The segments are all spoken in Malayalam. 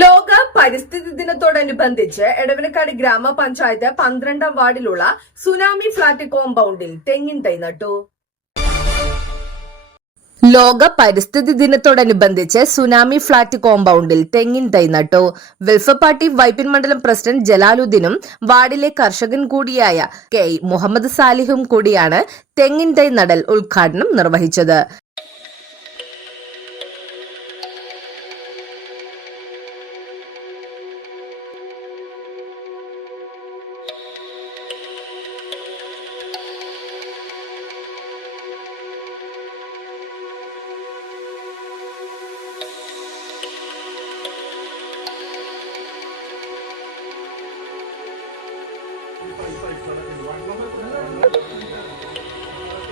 ലോക പരിസ്ഥിതി ദിനത്തോടനുബന്ധിച്ച് എടവനക്കാട് ഗ്രാമപഞ്ചായത്ത് പന്ത്രണ്ടാം വാർഡിലുള്ള സുനാമി ഫ്ളാറ്റ് കോമ്പൗണ്ടിൽ തെങ്ങിൻ തൈ നട്ടു. ലോക പരിസ്ഥിതി ദിനത്തോടനുബന്ധിച്ച് സുനാമി ഫ്ളാറ്റ് കോമ്പൗണ്ടിൽ തെങ്ങിൻ തൈ നട്ടു. വെൽഫർ പാർട്ടി വൈപ്പിൻ മണ്ഡലം പ്രസിഡന്റ് ജലാലുദ്ദീനും വാർഡിലെ കർഷകൻ കൂടിയായ കെ മുഹമ്മദ് സാലിഹും കൂടിയാണ് തെങ്ങിൻ തൈ നടൽ ഉദ്ഘാടനം നിർവഹിച്ചത്.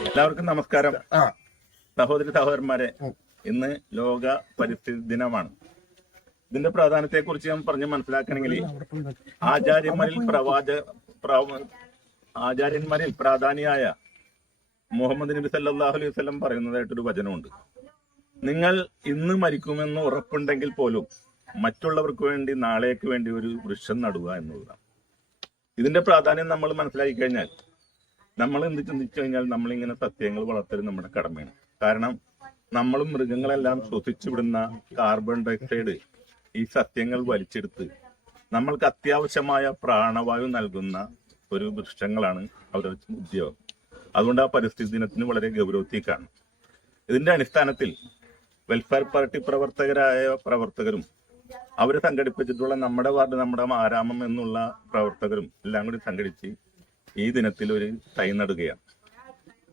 എല്ലാവർക്കും നമസ്കാരം. സഹോദരി സഹോദരന്മാരെ ഇന്ന് ലോക പരിസ്ഥിതി ദിനമാണ്. ഇതിന്റെ പ്രാധാന്യത്തെ കുറിച്ച് ഞാൻ പറഞ്ഞ് മനസ്സിലാക്കണമെങ്കിൽ ആചാര്യന്മാരിൽ പ്രവാച പ്രവ- ആചാര്യന്മാരിൽ പ്രാധാന്യായ മുഹമ്മദ് നബി സല്ലാഹു അലൈഹി വസല്ലം പറയുന്നതായിട്ടൊരു വചനമുണ്ട്. നിങ്ങൾ ഇന്ന് മരിക്കുമെന്ന് ഉറപ്പുണ്ടെങ്കിൽ പോലും മറ്റുള്ളവർക്ക് വേണ്ടി നാളേക്ക് വേണ്ടി ഒരു വൃക്ഷം നടുക എന്നുള്ളതാണ്. ഇതിന്റെ പ്രാധാന്യം നമ്മൾ മനസ്സിലാക്കി കഴിഞ്ഞാൽ നമ്മൾ എന്ത് ചിന്തിച്ചു കഴിഞ്ഞാൽ നമ്മളിങ്ങനെ സസ്യങ്ങൾ വളർത്തൽ നമ്മുടെ കടമയാണ്. കാരണം നമ്മളും മൃഗങ്ങളെല്ലാം ശ്വസിച്ചു വിടുന്ന കാർബൺ ഡയോക്സൈഡ് ഈ സസ്യങ്ങൾ വലിച്ചെടുത്ത് നമ്മൾക്ക് അത്യാവശ്യമായ പ്രാണവായു നൽകുന്ന ഒരു വൃക്ഷങ്ങളാണ് അവരുടെ ഉദ്യോഗം. അതുകൊണ്ട് ആ പരിസ്ഥിതി ദിനത്തിന് വളരെ ഗൗരവത്തിൽ കാണും ഇതിന്റെ അടിസ്ഥാനത്തിൽ വെൽഫെയർ പാർട്ടി പ്രവർത്തകരായ പ്രവർത്തകരും അവർ സംഘടിപ്പിച്ചിട്ടുള്ള നമ്മുടെ വാർഡ് നമ്മുടെ ആരാമം എന്നുള്ള പ്രവർത്തകരും എല്ലാം കൂടി സംഘടിച്ച് ഈ ദിനത്തിൽ ഒരു തൈ നടുകയാണ്.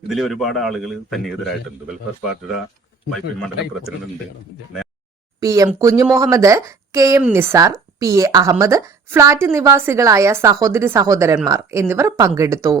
ഇതിൽ ഒരുപാട് ആളുകൾ സന്നിഹിതരായിട്ടുണ്ട്. വെൽഫെയർ പാർട്ടിയുടെ വൈപ്പിൻ മണ്ഡലം പ്രസിഡന്റ് ഉണ്ട്. P M Kunjumuhammed K M Nizar P A Ahammed flat നിവാസികളായ സഹോദരി സഹോദരന്മാർ എന്നിവർ പങ്കെടുത്തു.